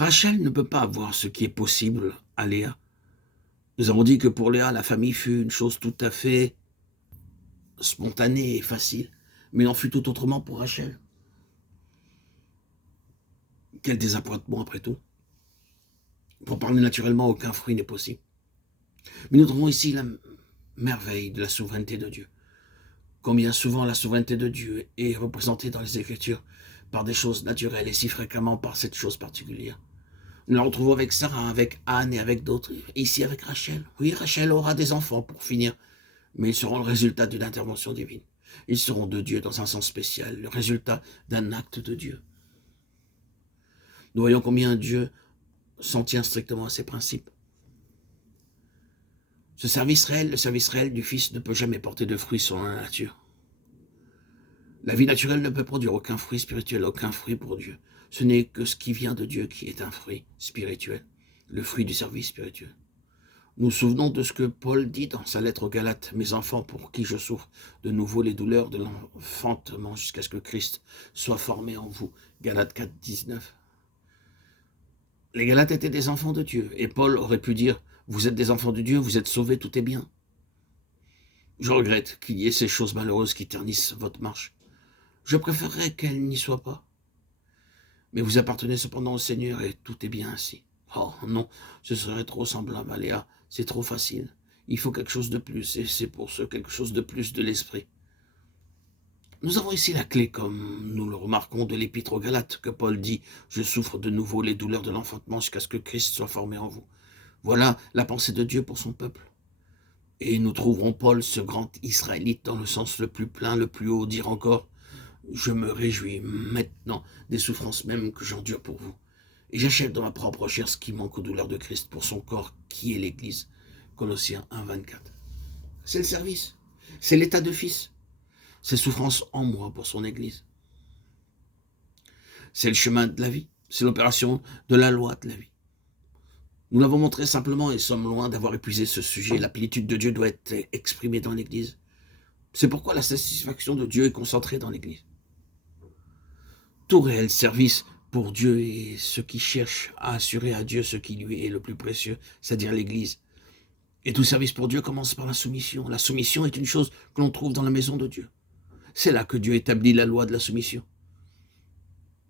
Rachel ne peut pas avoir ce qui est possible à Léa. Nous avons dit que pour Léa, la famille fut une chose tout à fait spontanée et facile, mais il en fut tout autrement pour Rachel. Quel désappointement après tout. Pour parler naturellement, aucun fruit n'est possible. Mais nous trouvons ici la merveille de la souveraineté de Dieu. Combien souvent la souveraineté de Dieu est représentée dans les Écritures par des choses naturelles et si fréquemment par cette chose particulière. Nous la retrouvons avec Sarah, avec Anne et avec d'autres, ici avec Rachel. Oui, Rachel aura des enfants pour finir, mais ils seront le résultat d'une intervention divine. Ils seront de Dieu dans un sens spécial, le résultat d'un acte de Dieu. Nous voyons combien Dieu s'en tient strictement à ses principes. Ce service réel, le service réel du Fils, ne peut jamais porter de fruits selon la nature. La vie naturelle ne peut produire aucun fruit spirituel, aucun fruit pour Dieu. Ce n'est que ce qui vient de Dieu qui est un fruit spirituel, le fruit du service spirituel. Nous nous souvenons de ce que Paul dit dans sa lettre aux Galates. « Mes enfants, pour qui je souffre de nouveau les douleurs de l'enfantement jusqu'à ce que Christ soit formé en vous. » Galates 4, 19. Les Galates étaient des enfants de Dieu, et Paul aurait pu dire « Vous êtes des enfants de Dieu, vous êtes sauvés, tout est bien. » Je regrette qu'il y ait ces choses malheureuses qui ternissent votre marche. Je préférerais qu'elles n'y soient pas. Mais vous appartenez cependant au Seigneur et tout est bien ainsi. Oh non, ce serait trop semblable à Léa, c'est trop facile. Il faut quelque chose de plus, et c'est pour ce quelque chose de plus de l'esprit. Nous avons ici la clé, comme nous le remarquons de l'épître aux Galates, que Paul dit « Je souffre de nouveau les douleurs de l'enfantement jusqu'à ce que Christ soit formé en vous. » Voilà la pensée de Dieu pour son peuple. Et nous trouverons Paul, ce grand Israélite, dans le sens le plus plein, le plus haut, dire encore « Je me réjouis maintenant des souffrances même que j'endure pour vous. Et j'achète dans ma propre chair ce qui manque aux douleurs de Christ pour son corps, qui est l'Église. » Colossiens 1, 24. C'est le service, c'est l'état de fils. Ses souffrances en moi pour son Église. C'est le chemin de la vie, c'est l'opération de la loi de la vie. Nous l'avons montré simplement et sommes loin d'avoir épuisé ce sujet. La plénitude de Dieu doit être exprimée dans l'Église. C'est pourquoi la satisfaction de Dieu est concentrée dans l'Église. Tout réel service pour Dieu est ce qui cherche à assurer à Dieu ce qui lui est le plus précieux, c'est-à-dire l'Église. Et tout service pour Dieu commence par la soumission. La soumission est une chose que l'on trouve dans la maison de Dieu. C'est là que Dieu établit la loi de la soumission.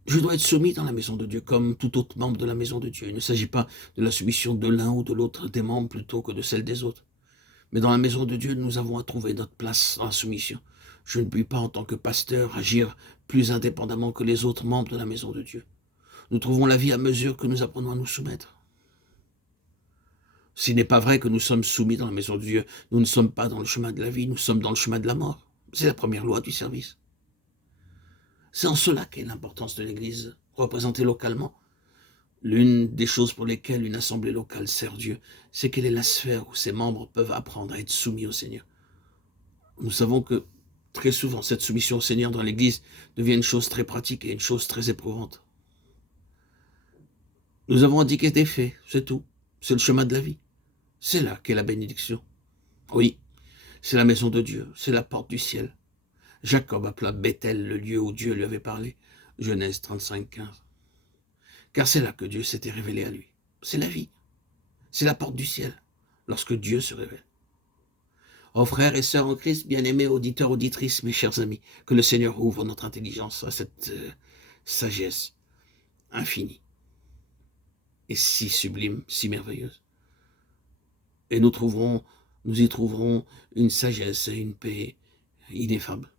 Je dois être soumis dans la maison de Dieu, comme tout autre membre de la maison de Dieu. Il ne s'agit pas de la soumission de l'un ou de l'autre des membres plutôt que de celle des autres. Mais dans la maison de Dieu, nous avons à trouver notre place dans la soumission. Je ne puis pas, en tant que pasteur, agir plus indépendamment que les autres membres de la maison de Dieu. Nous trouvons la vie à mesure que nous apprenons à nous soumettre. S'il n'est pas vrai que nous sommes soumis dans la maison de Dieu, nous ne sommes pas dans le chemin de la vie, nous sommes dans le chemin de la mort. C'est la première loi du service. C'est en cela qu'est l'importance de l'Église, représentée localement. L'une des choses pour lesquelles une assemblée locale sert Dieu, c'est qu'elle est la sphère où ses membres peuvent apprendre à être soumis au Seigneur. Nous savons que très souvent, cette soumission au Seigneur dans l'Église devient une chose très pratique et une chose très éprouvante. Nous avons indiqué des faits, c'est tout. C'est le chemin de la vie. C'est là qu'est la bénédiction. Oui, c'est la maison de Dieu, c'est la porte du ciel. Jacob appela Bethel le lieu où Dieu lui avait parlé. Genèse 35, 15. Car c'est là que Dieu s'était révélé à lui. C'est la vie. C'est la porte du ciel, lorsque Dieu se révèle. Oh frères et sœurs en Christ, bien-aimés auditeurs, auditrices, mes chers amis, que le Seigneur ouvre notre intelligence à cette sagesse infinie et si sublime, si merveilleuse. Et nous y trouverons une sagesse et une paix ineffables.